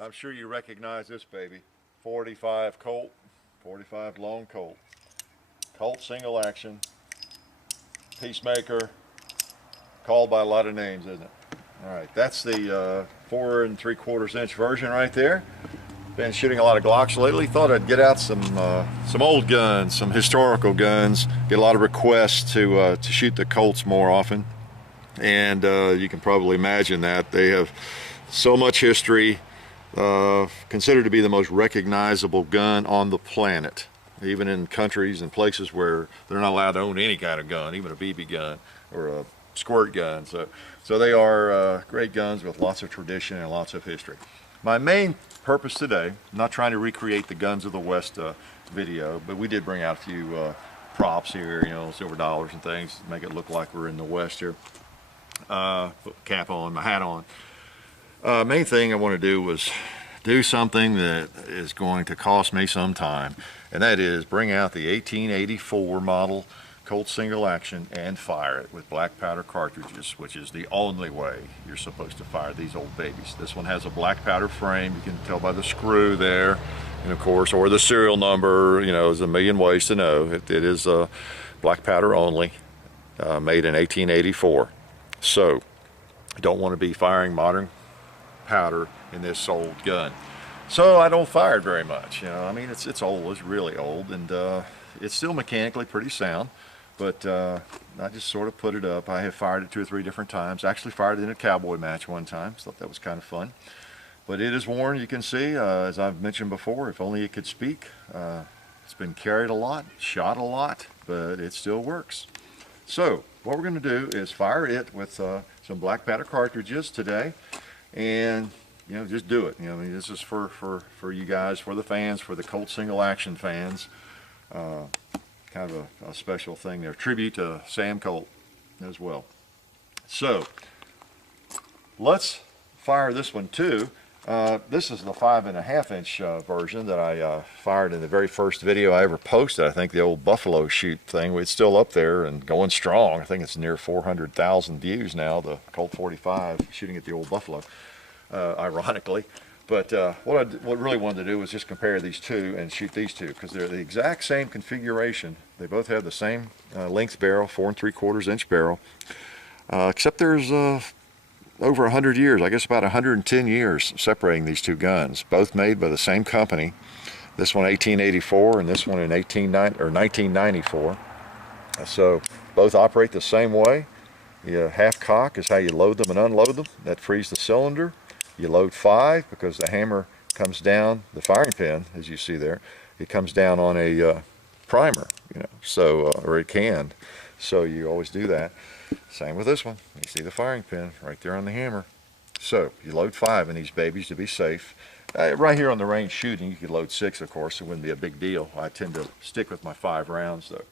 I'm sure you recognize this baby. 45 Colt, 45 long Colt. Colt single action, peacemaker, called by a lot of names, isn't it? All right, that's the 4 3/4 inch version right there. Been shooting a lot of Glocks lately. Thought I'd get out some old guns, some historical guns. Get a lot of requests to shoot the Colts more often, and you can probably imagine that they have so much history. Considered to be the most recognizable gun on the planet, even in countries and places where they're not allowed to own any kind of gun, even a BB gun or a squirt gun. So they are great guns with lots of tradition and lots of history. My main purpose today, I'm not trying to recreate the Guns of the West video, but we did bring out a few props here, you know, silver dollars and things to make it look like we're in the West here. Put cap on, my hat on. Main thing I want to do was do something that is going to cost me some time, and that is bring out the 1884 model Colt single action and fire it with black powder cartridges, which is the only way you're supposed to fire these old babies. This one has a black powder frame, you can tell by the screw there, and of course, or the serial number, you know, there's a million ways to know. It is black powder only, made in 1884. So you don't want to be firing modern powder in this old gun, so I don't fire it very much. You know, I mean, it's old, it's really old, and it's still mechanically pretty sound, but I just sort of put it up. I have fired it 2 or 3 different times. Actually fired it in a cowboy match one time, so that was kind of fun. But it is worn, you can see, as I've mentioned before. If only it could speak. It's been carried a lot, shot a lot, but it still works. So what we're going to do is fire it with some black powder cartridges today. And you know, just do it. You know, I mean, this is for you guys, for the fans, for the Colt single action fans. Kind of a special thing there, tribute to Sam Colt as well. So let's fire this one too. This is the 5.5 inch version that I fired in the very first video I ever posted. I think the old buffalo shoot thing. It's still up there and going strong. I think it's near 400,000 views now, the Colt 45 shooting at the old buffalo, ironically. But what I really wanted to do was just compare these two and shoot these two, because they're the exact same configuration. They both have the same length barrel, 4 3/4 inch barrel, except there's over 100 years, I guess about 110 years separating these two guns, both made by the same company. This one 1884 and this one in 1994. So both operate the same way. Half cock is how you load them and unload them. That frees the cylinder. You load 5 because the hammer comes down, the firing pin, as you see there, it comes down on a primer, you know, so or it can. So you always do that. Same with this one. You see the firing pin right there on the hammer. So you load 5 in these babies to be safe. Right here on the range shooting, you could load 6, of course. It wouldn't be a big deal. I tend to stick with my 5 rounds though.